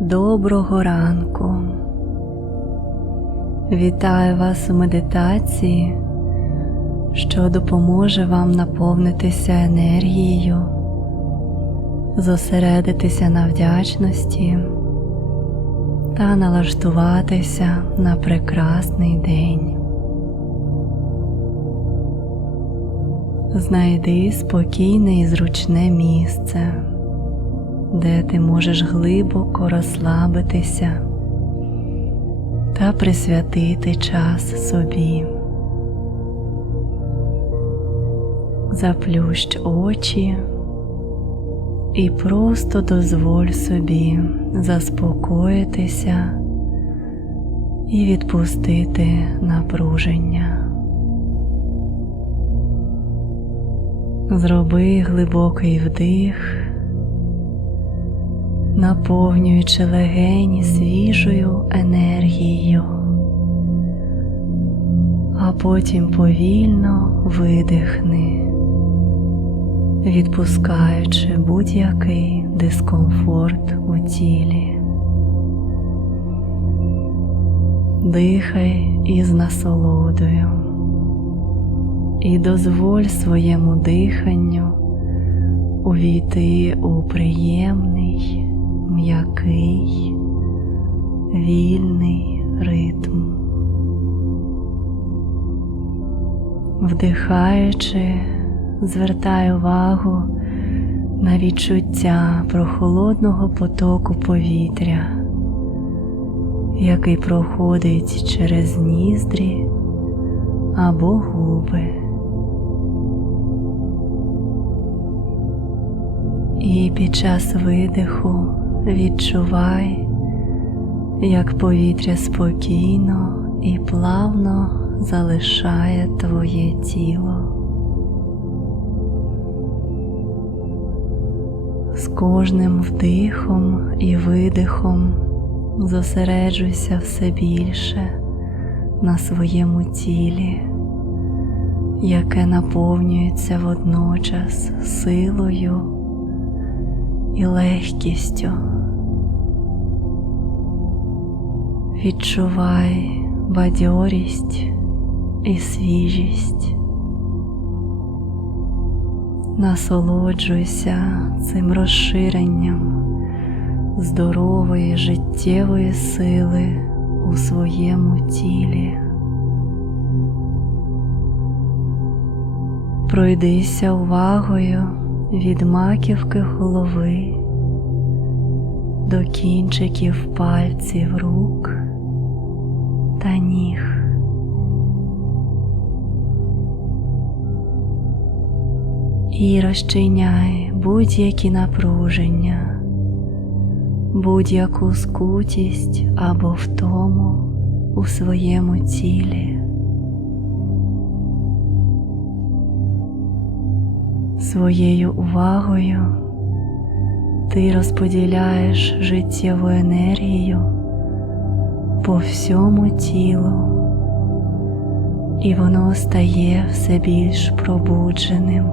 Доброго ранку. Вітаю вас у медитації, що допоможе вам наповнитися енергією, зосередитися на вдячності та налаштуватися на прекрасний день. Знайди спокійне і зручне місце, де ти можеш глибоко розслабитися та присвятити час собі. Заплющ очі і просто дозволь собі заспокоїтися і відпустити напруження. Зроби глибокий вдих, наповнюючи легені свіжою енергією, а потім повільно видихни, відпускаючи будь-який дискомфорт у тілі. Дихай із насолодою і дозволь своєму диханню увійти у приємний, м'який, вільний ритм. Вдихаючи, звертай увагу на відчуття прохолодного потоку повітря, який проходить через ніздрі або губи. І під час видиху відчувай, як повітря спокійно і плавно залишає твоє тіло. З кожним вдихом і видихом зосереджуйся все більше на своєму тілі, яке наповнюється водночас силою і легкістю. Відчувай бадьорість і свіжість. Насолоджуйся цим розширенням здорової життєвої сили у своєму тілі. Пройдися увагою від маківки голови до кінчиків пальців рук та ніг. І розчиняй будь-які напруження, будь-яку скутість або втому у своєму тілі. Своєю увагою ти розподіляєш життєву енергію по всьому тілу, і воно стає все більш пробудженим,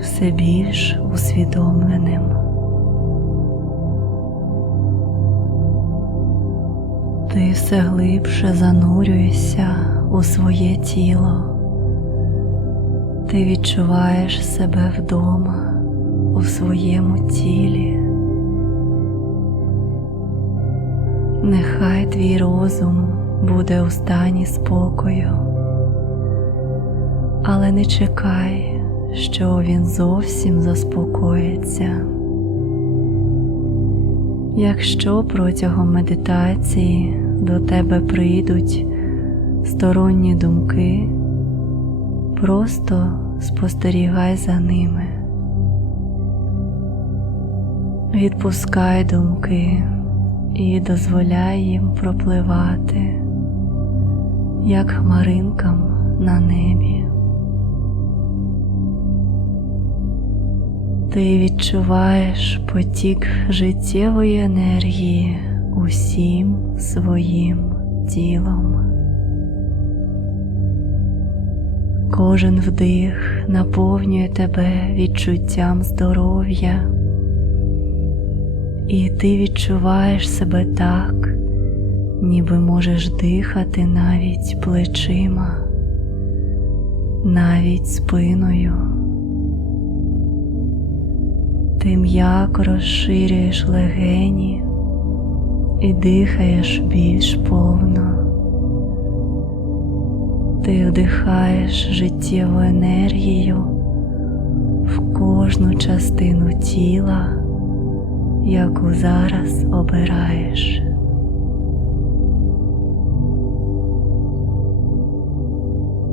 все більш усвідомленим. Ти все глибше занурюєшся у своє тіло. Ти відчуваєш себе вдома у своєму тілі. Нехай твій розум буде у стані спокою, але не чекай, що він зовсім заспокоїться. Якщо протягом медитації до тебе прийдуть сторонні думки, просто спостерігай за ними. Відпускай думки і дозволяй їм пропливати, як хмаринкам на небі. Ти відчуваєш потік життєвої енергії усім своїм тілом. Кожен вдих наповнює тебе відчуттям здоров'я І ти відчуваєш себе так, ніби можеш дихати навіть плечима, навіть спиною. Ти м'яко розширюєш легені і дихаєш більш повно. Ти вдихаєш життєву енергію в кожну частину тіла, яку зараз обираєш.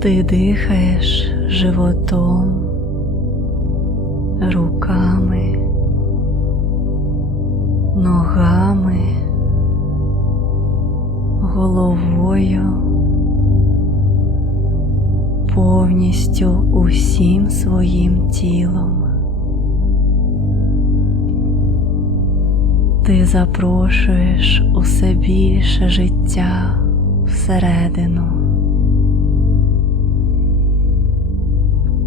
Ти дихаєш животом, руками, ногами, головою, повністю усім своїм тілом. Ти запрошуєш усе більше життя всередину.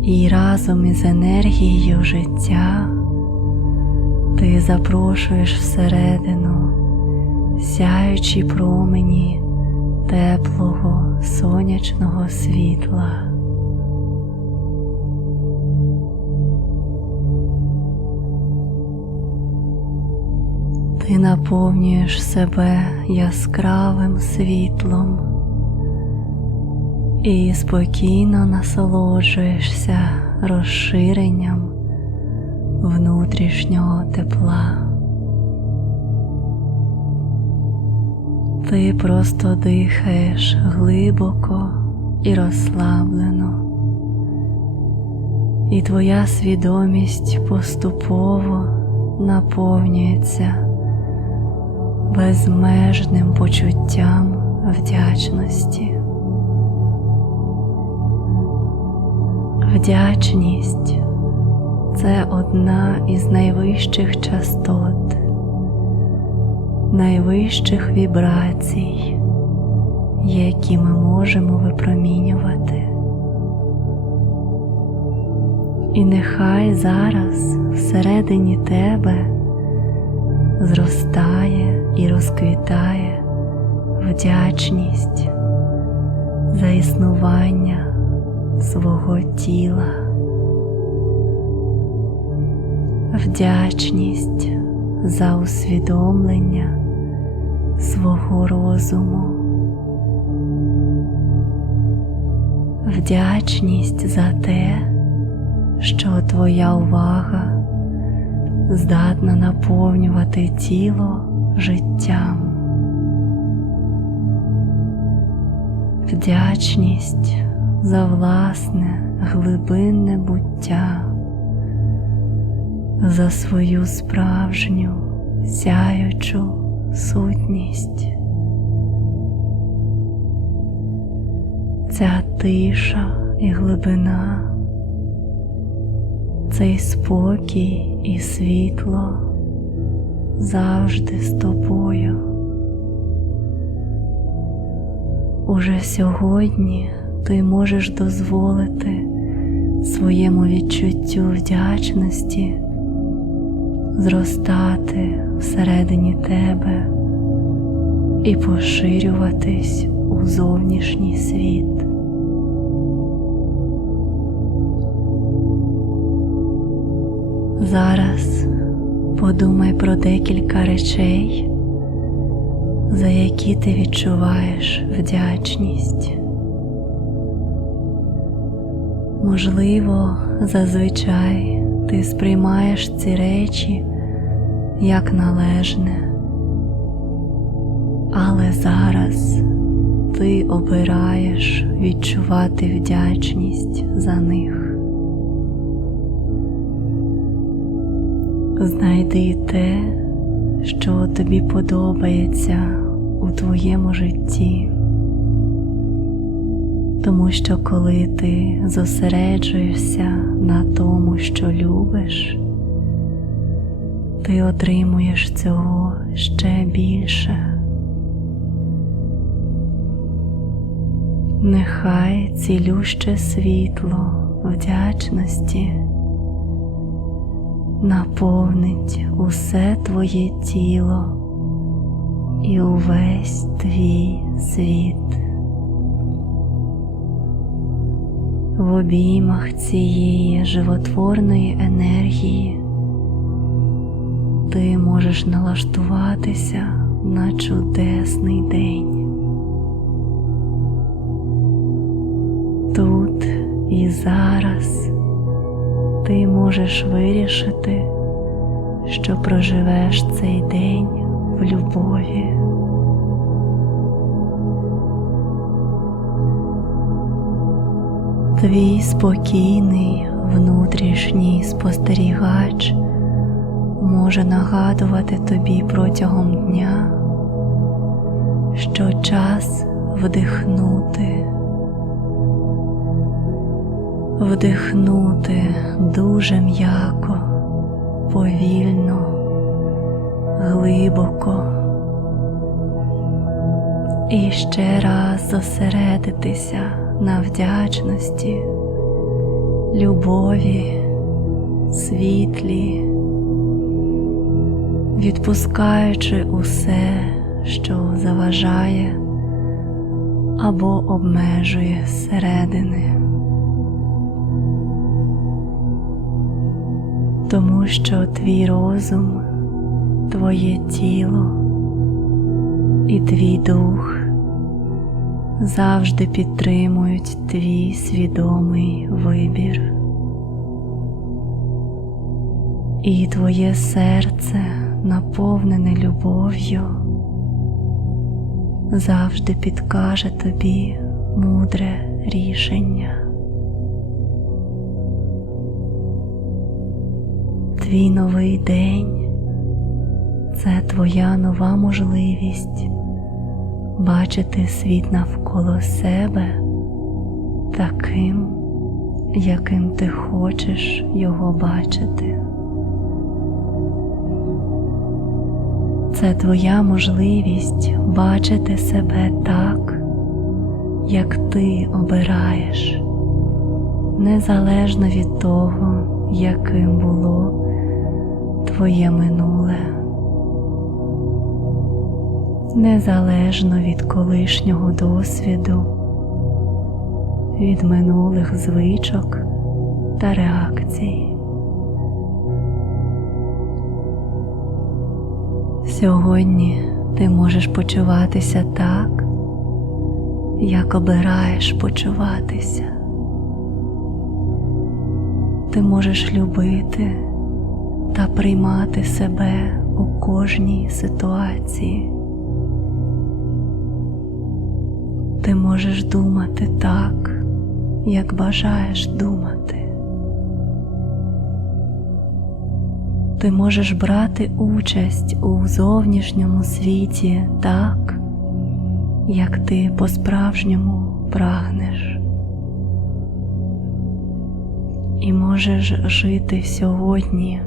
І разом із енергією життя ти запрошуєш всередину сяючі промені теплого сонячного світла. Ти наповнюєш себе яскравим світлом і спокійно насолоджуєшся розширенням внутрішнього тепла. Ти просто дихаєш глибоко і розслаблено, і твоя свідомість поступово наповнюється безмежним почуттям вдячності. Вдячність це одна із найвищих частот, найвищих вібрацій, які ми можемо випромінювати. І нехай зараз всередині тебе зростає і розквітає вдячність за існування свого тіла, вдячність за усвідомлення свого розуму, вдячність за те, що твоя увага здатна наповнювати тіло життям. Вдячність за власне глибинне буття, за свою справжню сяючу сутність. Ця тиша і глибина, цей спокій і світло завжди з тобою. Уже сьогодні ти можеш дозволити своєму відчуттю вдячності зростати всередині тебе і поширюватись у зовнішній світ. Зараз подумай про декілька речей, за які ти відчуваєш вдячність. Можливо, зазвичай ти сприймаєш ці речі як належне, але зараз ти обираєш відчувати вдячність за них. Знайди те, що тобі подобається у твоєму житті тому що коли ти зосереджуєшся на тому, що любиш, ти отримуєш цього ще більше. Нехай цілюще світло вдячності наповнить усе твоє тіло і увесь твій світ. В обіймах цієї животворної енергії ти можеш налаштуватися на чудесний день. Тут і зараз ти можеш вирішити, що проживеш цей день в любові. Твій спокійний внутрішній спостерігач може нагадувати тобі протягом дня, що час вдихнути, вдихнути дуже м'яко, повільно, глибоко. І ще раз зосередитися на вдячності, любові, світлі, відпускаючи усе, що заважає або обмежує зсередини. Що твій розум, твоє тіло і твій дух завжди підтримують твій свідомий вибір. І твоє серце, наповнене любов'ю, завжди підкаже тобі мудре рішення. Твій новий день це твоя нова можливість бачити світ навколо себе таким, яким ти хочеш його бачити. Це твоя можливість бачити себе так, як ти обираєш, незалежно від того, яким було твоє минуле незалежно від колишнього досвіду, від минулих звичок та реакцій. Сьогодні ти можеш почуватися так, як обираєш почуватися. Ти можеш любити та приймати себе у кожній ситуації. Ти можеш думати так, як бажаєш думати. Ти можеш брати участь у зовнішньому світі так, як ти по-справжньому прагнеш. І можеш жити сьогодні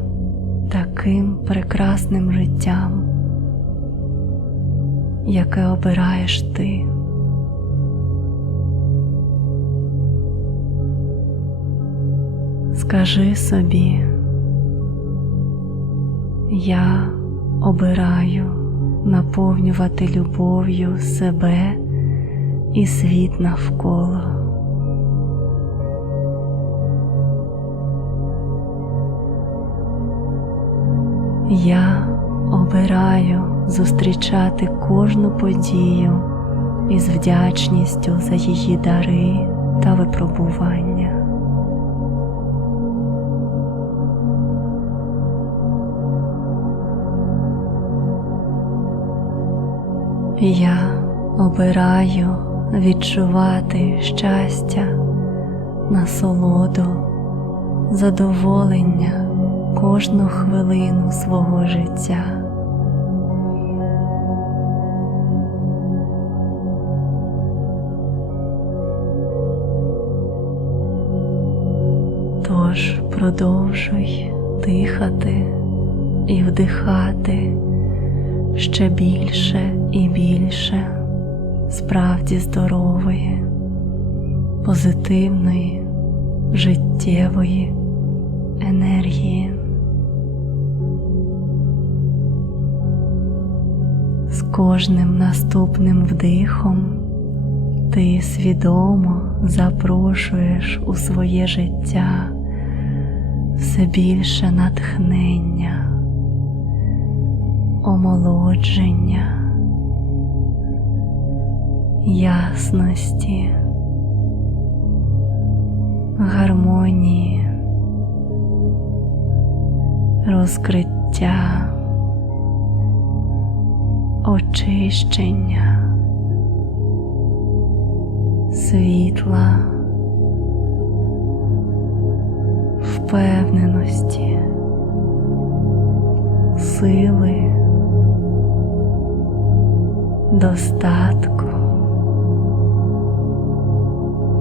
таким прекрасним життям, яке обираєш ти. Скажи собі, я обираю наповнювати любов'ю себе і світ навколо. Я обираю зустрічати кожну подію із вдячністю за її дари та випробування. Я обираю відчувати щастя, насолоду, задоволення кожну хвилину свого життя. Тож продовжуй дихати і вдихати ще більше і більше справді здорової, позитивної, життєвої енергії. Кожним наступним вдихом ти свідомо запрошуєш у своє життя все більше натхнення, омолодження, ясності, гармонії, розкриття, очищення, світла. впевненості, сили, достатку,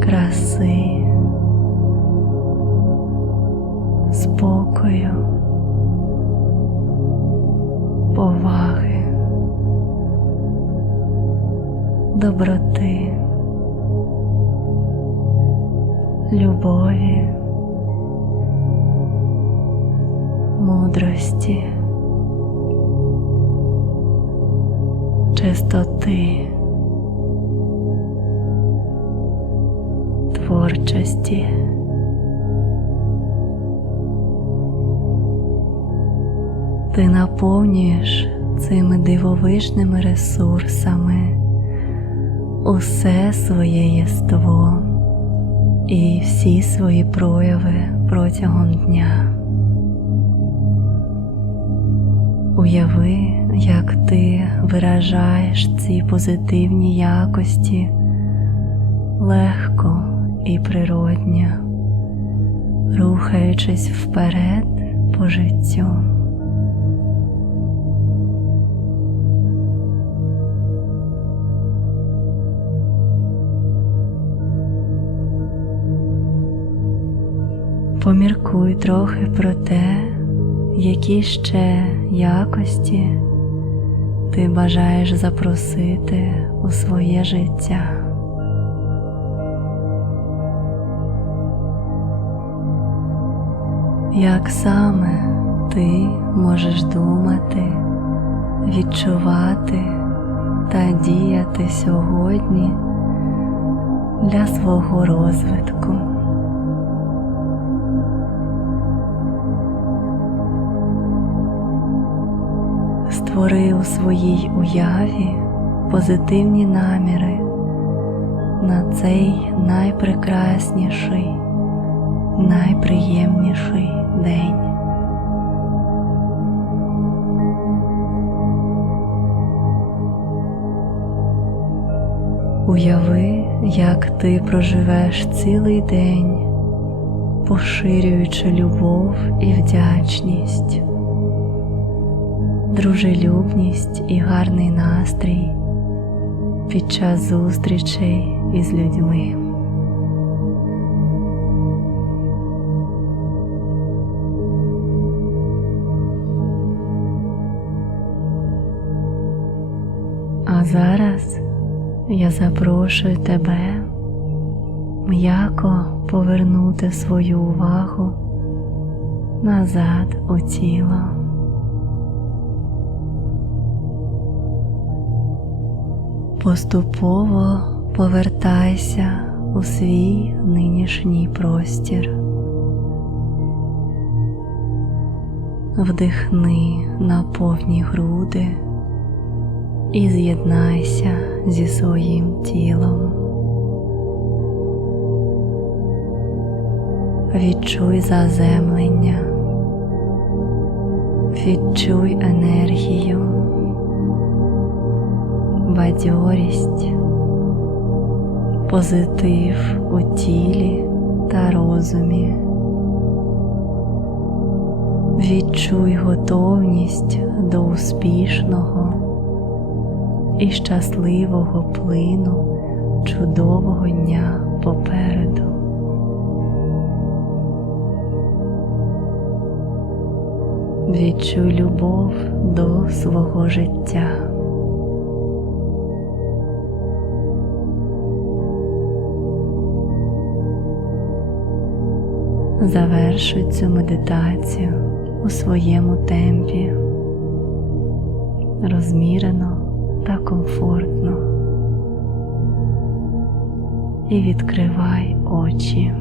краси, спокою, доброти, любові. мудрості, чистоти, творчості. Ти наповнюєш цими дивовижними ресурсами усе своє єство і всі свої прояви протягом дня. Уяви, як ти виражаєш ці позитивні якості легко і природньо, рухаючись вперед по життю. Поміркуй трохи про те, які ще якості ти бажаєш запросити у своє життя. Як саме ти можеш думати, відчувати та діяти сьогодні для свого розвитку? Створи у своїй уяві позитивні наміри на цей найпрекрасніший, найприємніший день. Уяви, як ти проживеш цілий день, поширюючи любов і вдячність дружелюбність і гарний настрій під час зустрічей із людьми. А зараз я запрошую тебе м'яко повернути свою увагу назад у тіло. Поступово повертайся у свій нинішній простір. Вдихни на повні груди і з'єднайся зі своїм тілом. Відчуй заземлення, відчуй енергію бадьорість, позитив у тілі та розумі. Відчуй готовність до успішного і щасливого плину чудового дня попереду. Відчуй любов до свого життя. Завершуй цю медитацію у своєму темпі, розмірено та комфортно. І відкривай очі.